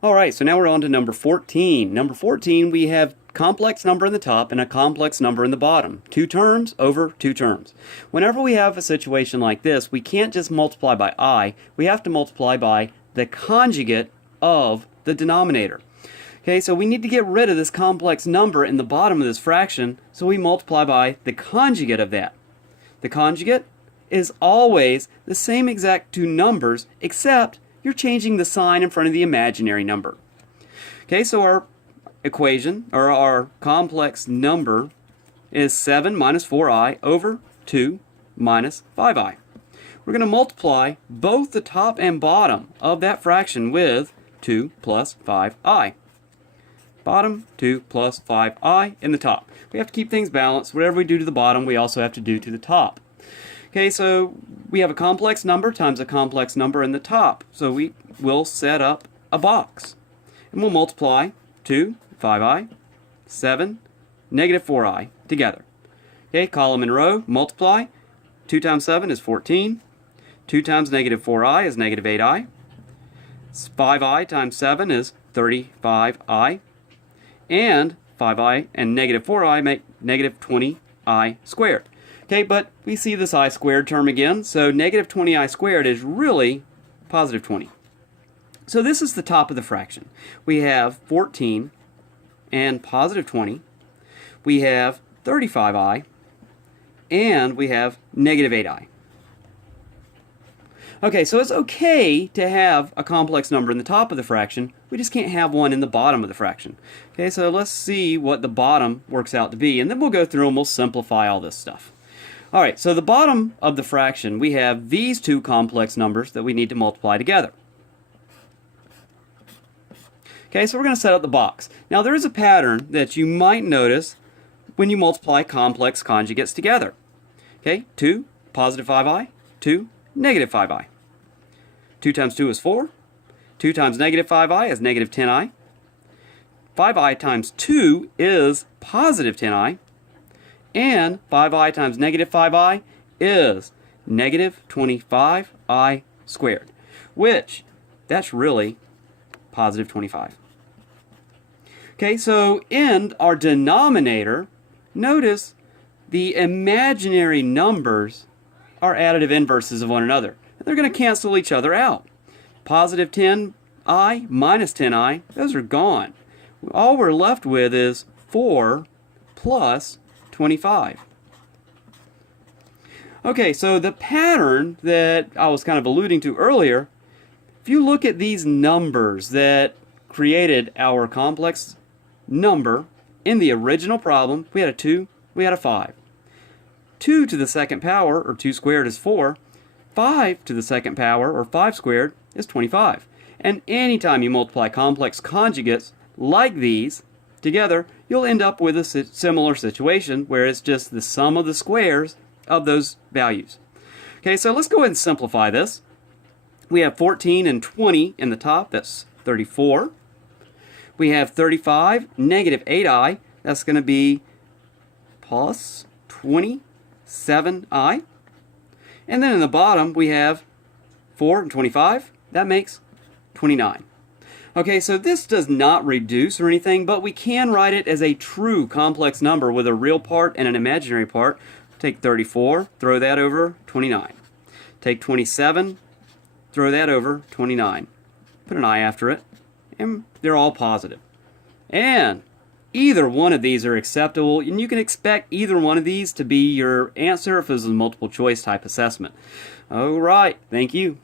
Alright, so now we're on to number 14. Number 14, we have complex number in the top and a complex number in the bottom. Two terms over two terms. Whenever we have a situation like this, we can't just multiply by I, we have to multiply by the conjugate of the denominator. Okay, so we need to get rid of this complex number in the bottom of this fraction, so we multiply by the conjugate of that. The conjugate is always the same exact two numbers, except you're changing the sign in front of the imaginary number. Okay, so our equation, or our complex number, is 7 minus 4i over 2 minus 5i. We're going to multiply both the top and bottom of that fraction with 2 plus 5i. Bottom, 2 plus 5i in the top. We have to keep things balanced. Whatever we do to the bottom, we also have to do to the top. Okay, so we have a complex number times a complex number in the top. So we will set up a box. And we'll multiply 2, 5i, 7, negative 4i together. Okay, column and row, multiply. 2 times 7 is 14. 2 times negative 4i is negative 8i. 5i times 7 is 35i. And 5i and negative 4i make negative 20i squared. Okay, but we see this I squared term again, so negative 20i squared is really positive 20. So this is the top of the fraction. We have 14 and positive 20. We have 35i, and we have negative 8i. Okay, so it's okay to have a complex number in the top of the fraction. We just can't have one in the bottom of the fraction. Okay, so let's see what the bottom works out to be, and then we'll go through and we'll simplify all this stuff. Alright, so the bottom of the fraction, we have these two complex numbers that we need to multiply together. Okay, so we're going to set up the box. Now there is a pattern that you might notice when you multiply complex conjugates together. Okay, 2, positive 5i, 2, negative 5i. 2 times 2 is 4. 2 times negative 5i is negative 10i. 5i times 2 is positive 10i. And 5i times negative 5i is negative 25i squared, which that's really positive 25. Okay, so in our denominator, notice the imaginary numbers are additive inverses of one another. They're going to cancel each other out. Positive 10i minus 10i, those are gone. All we're left with is 4 plus 25. Okay, so the pattern that I was kind of alluding to earlier, if you look at these numbers that created our complex number in the original problem, we had a 2, we had a 5. 2 to the second power, or 2 squared, is 4. 5 to the second power, or 5 squared, is 25. And anytime you multiply complex conjugates like these together, you'll end up with a similar situation where it's just the sum of the squares of those values. Okay, so let's go ahead and simplify this. We have 14 and 20 in the top, that's 34. We have 35, negative 8i, that's going to be plus 27i. And then in the bottom we have 4 and 25, that makes 29. Okay, so this does not reduce or anything, but we can write it as a true complex number with a real part and an imaginary part. Take 34, throw that over 29. Take 27, throw that over 29. Put an I after it, and they're all positive. And either one of these are acceptable, and you can expect either one of these to be your answer if this is a multiple choice type assessment. All right, thank you.